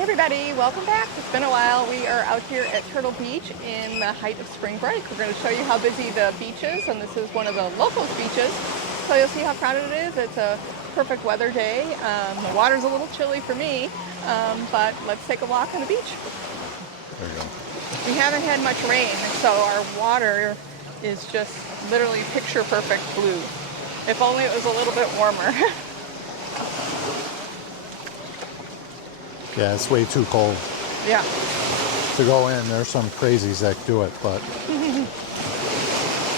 Hey everybody, welcome back. It's been a while. We are out here at Turtle Beach in the height of spring break. We're going to show you how busy the beach is, and this is one of the locals beaches. So you'll see how crowded it is. It's a perfect weather day. The water's a little chilly for me, but let's take a walk on the beach. There you go. We haven't had much rain, so our water is just literally picture perfect blue. If only it was a little bit warmer. Yeah, it's way too cold Yeah. to go in. There's some crazies that do it, but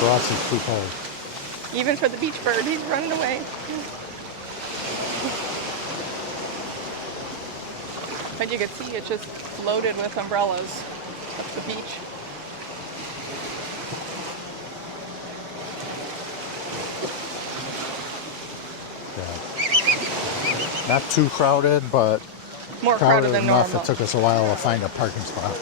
for us it's too cold. Even for the beach bird, he's running away. But you can see it just floated with umbrellas up the beach. Yeah. Not too crowded, but More crowded than enough. normal. It took us a while to find a parking spot.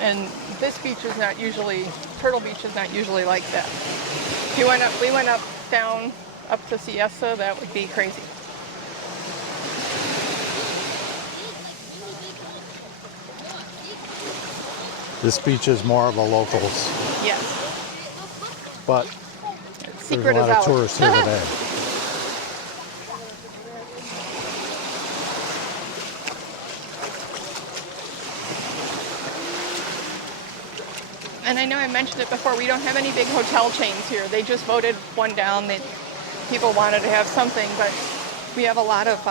And this beach is not usually, Turtle Beach is not usually like that. If we went up, down, up to Siesta, that would be crazy. This beach is more of a locals, Yes. but Secret there's is a lot out. of tourists here today. And I know I mentioned it before, we don't have any big hotel chains here. They just voted one down that people wanted to have something, but we have a lot of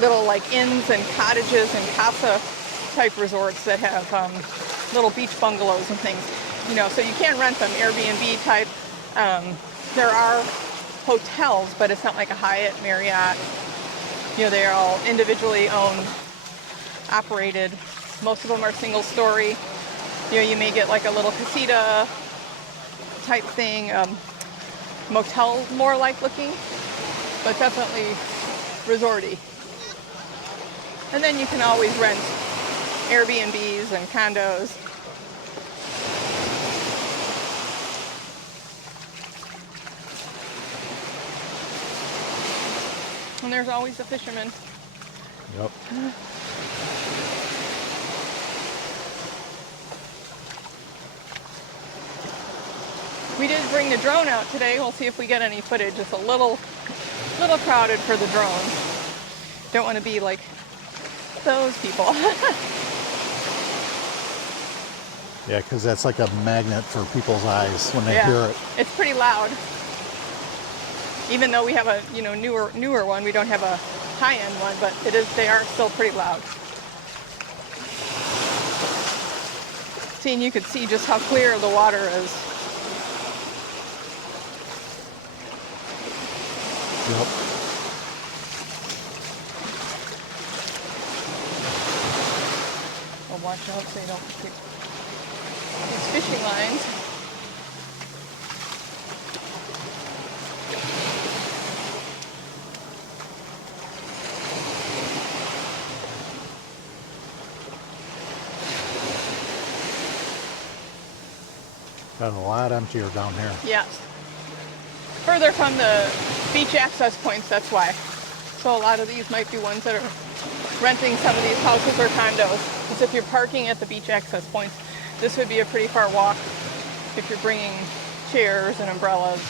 little like inns and cottages and casa type resorts that have little beach bungalows and things. You know, so you can rent them, Airbnb type. There are hotels, but it's not like a Hyatt, Marriott. You know, they're all individually owned, operated. Most of them are single story. You know, you may get like a little casita type thing, motel more like looking, but definitely resorty. And then you can always rent Airbnbs and condos. And there's always a fisherman. Yep. We did bring the drone out today. We'll see if we get any footage. It's a little crowded for the drone. Don't want to be like those people. Yeah, because that's like a magnet for people's eyes when they Yeah, hear it. it's pretty loud. Even though we have a newer one, we don't have a high-end one, but they are still pretty loud. See, and you could see just how clear the water is. Yep. Well, watch out so you don't get these fishing lines. Got a lot emptier down here. Yes. Further from the beach access points, that's why. So a lot of these might be ones that are renting some of these houses or condos. Because if you're parking at the beach access points, this would be a pretty far walk if you're bringing chairs and umbrellas.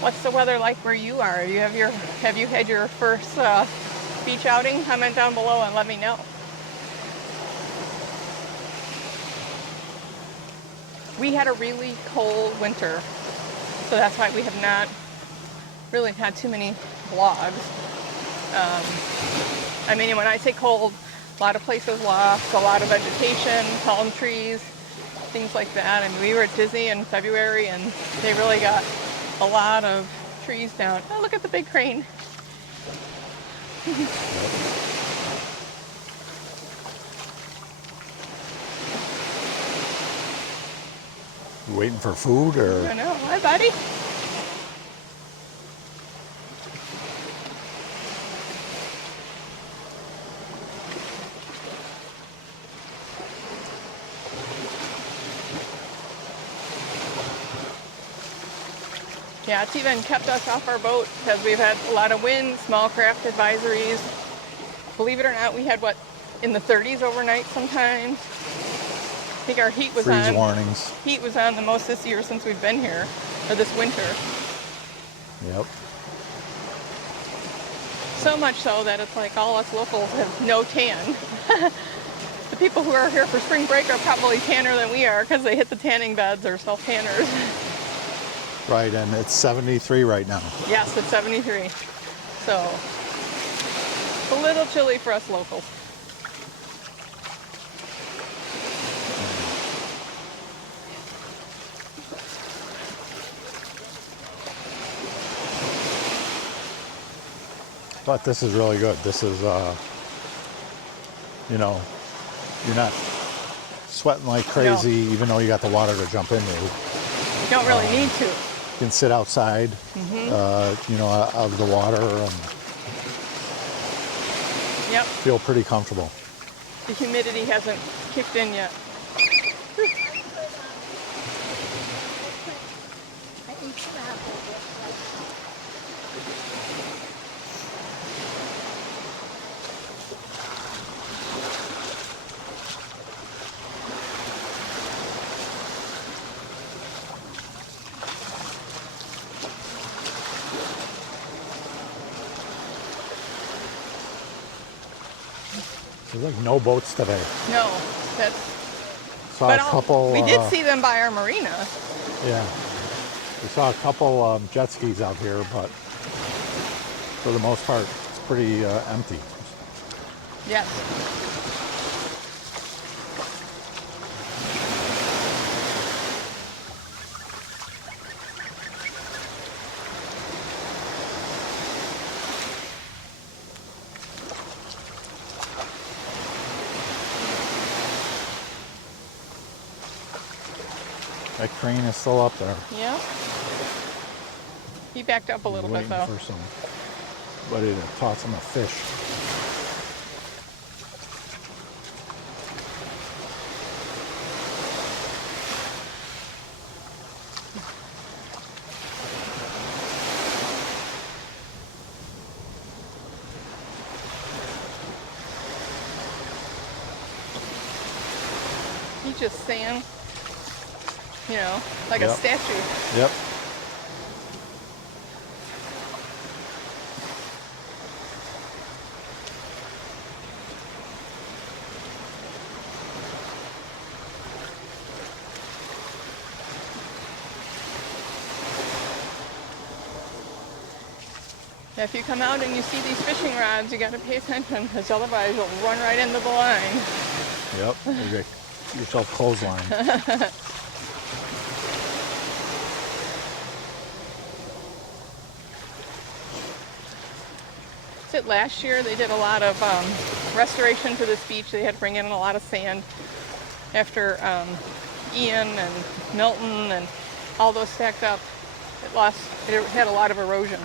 What's the weather like where you are? Have you had your first beach outing? Comment down below and let me know. We had a really cold winter, so that's why we have not really had too many vlogs. I mean, when I say cold, a lot of places lost, a lot of vegetation, palm trees, things like that. I mean, we were at Disney in February, and they really got a lot of trees down. Oh, look at the big crane. You waiting for food or? I know. Hi, buddy. Yeah, it's even kept us off our boat because we've had a lot of wind, small craft advisories. Believe it or not, we had what, in the 30s overnight sometimes. I think our heat was Freeze on. warnings. Heat was on the most this year since we've been here, or this winter. Yep. So much so that it's like all us locals have no tan. The people who are here for spring break are probably tanner than we are because they hit the tanning beds or self-tanners. Right, and it's 73 right now. Yes, it's 73. So, it's a little chilly for us locals. But this is really good. This is, you know, you're not sweating like crazy, even though you got the water to jump into. You don't really need to. You can sit outside, you know, out of the water and Yep, feel pretty comfortable. the humidity hasn't kicked in yet. There's like no boats today. No, that's. Saw a couple. We did see them by our marina. Yeah. We saw a couple jet skis out here, but for the most part, it's pretty empty. Yes. That crane is still up there. Yeah. He backed up a little bit Waiting though. for somebody to toss him a fish. He just stand, you know, like a statue. Yep. If you come out and you see these fishing rods, you got to pay attention because otherwise you'll run right into the line. Yep. You get yourself clothesline. Last year they did a lot of restoration to this beach. They had to bring in a lot of sand after Ian and Milton and all those stacked up. It had a lot of erosion.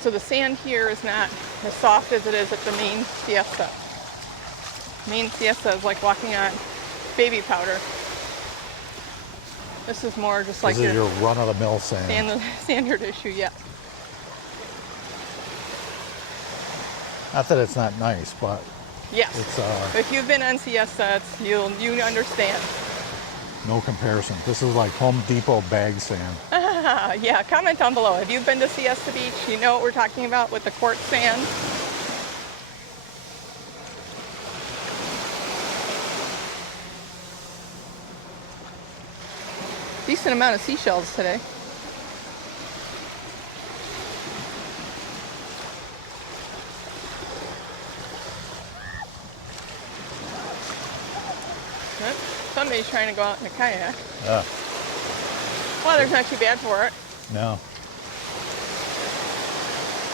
So the sand here is not as soft as it is at the main Siesta. Main Siesta is like walking on baby powder. This is more just like This is your run-of-the-mill sand. Standard issue, yeah. Not that it's not nice, but Yes. it's If you've been on Siesta, you understand. no comparison. This is like Home Depot bag sand. Yeah, comment down below. Have you been to Siesta Beach? You know what we're talking about with the quartz sand? Decent amount of seashells today. Yep. Somebody's trying to go out in a kayak. Yeah. Weather's not too bad for it. No.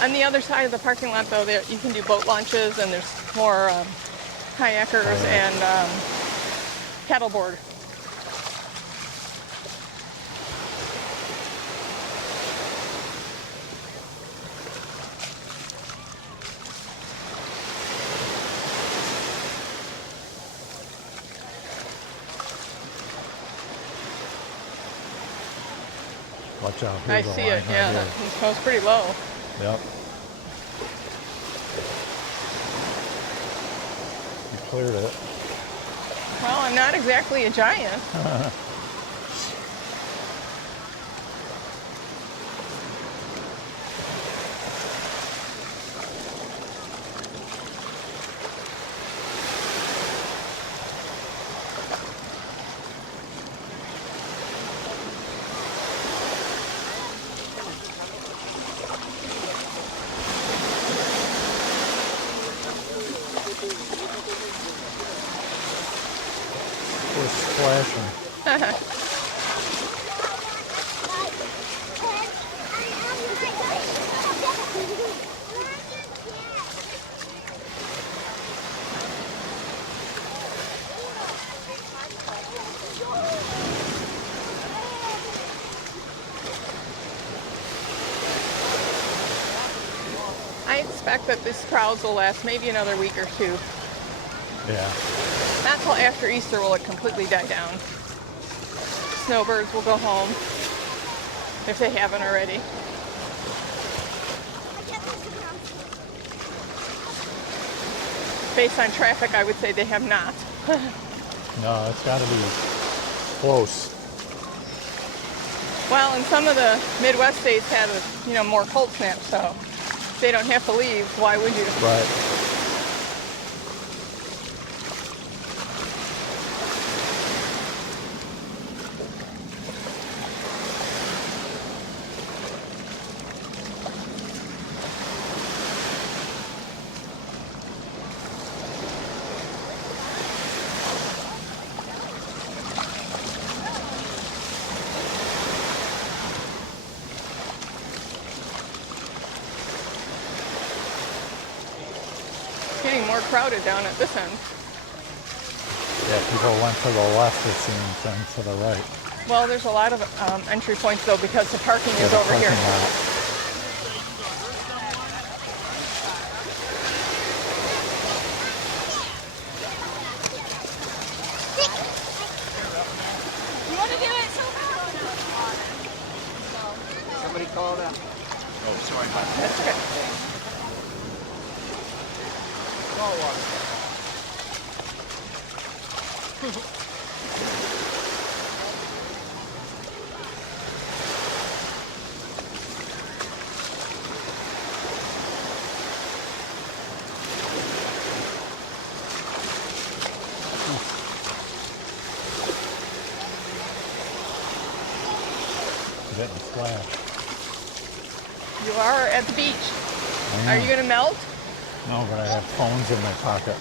On the other side of the parking lot, though, there you can do boat launches, and there's more kayakers and paddleboard. Watch out. I Here's a see line it. right Yeah, here. it smells pretty low. Yep. You cleared it. Well, I'm not exactly a giant. We're splashing. I expect that this crowds will last maybe another week or two. Yeah. Not till after Easter will it completely die down. Snowbirds will go home if they haven't already. Based on traffic, I would say they have not. No, it's got to be close. Well, and some of the Midwest states had, more cold snaps, so if they don't have to leave, why would you? Right. Getting more crowded down at this end. Yeah, people went to the left, it seems, and to the right. Well, there's a lot of entry points though because the parking Yeah, is the over here. parking lot. You want to do it? Somebody called up. Oh, sorry about that. That's okay. Call water. Getting splashed. You are at the beach. I Are am. you going to melt? No, but I have phones in my pocket.